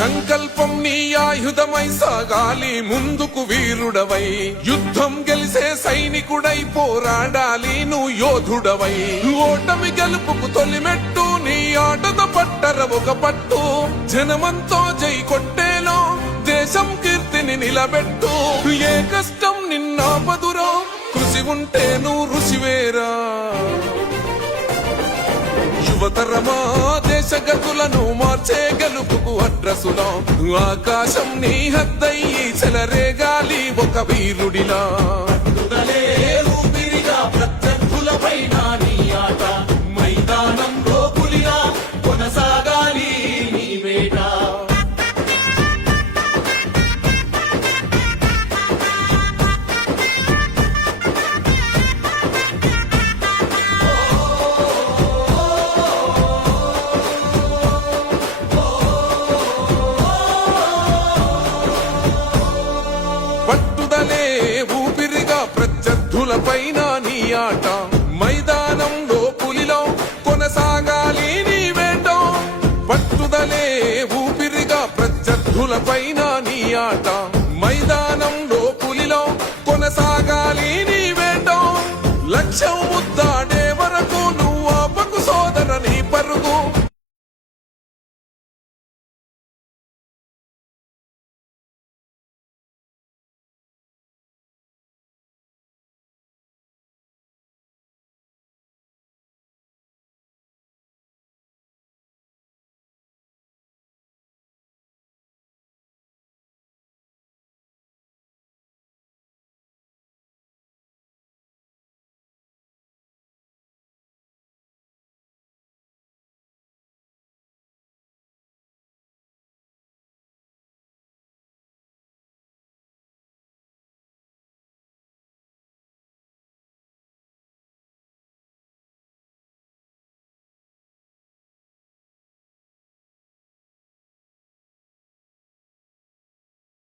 సంకల్పం నీ ఆయుధమై సాగాలి ముందుకు వీరుడవై, యుద్ధం గెలిసే సైనికుడై పోరాడాలి నువ్వు యోధుడవై. ఓటమి గెలుపుకు తొలిమెట్టు నీ ఆటద పట్టర ఒక పట్టు, జనమంతో జై కొట్టేలో దేశం కీర్తిని నిలబెట్టు. ఏ కష్టం నిన్నాపదురో కృషి ఉంటే నువ్వు రుచివేరా. యువతరమా దేశ గతులను మార్చే గెలుపుకు అడ్రసులా, ఆకాశం నీ హద్దయ్యి చెలరేగాలి ఒక వీరుడిలా. ప్రత్యర్థులపైన నీ ఆట, మైదానంలో పులిలా కొనసాగాలి నీ వేట. పట్టుదలే ఊపిరిగా ప్రత్యర్థులపైన నీ ఆట, మైదానంలో పులిలో కొనసాగాలి నీ వేట. పట్టుదలే ఊపిరిగా ప్రత్యర్థులపైన నీ ఆట, మైదానంలో పులిలో కొనసాగాలి నీ వేట. లక్ష్యం ముద్దాడే వరకు నువ్వు ఆపకు సోదర నీ పరుగు.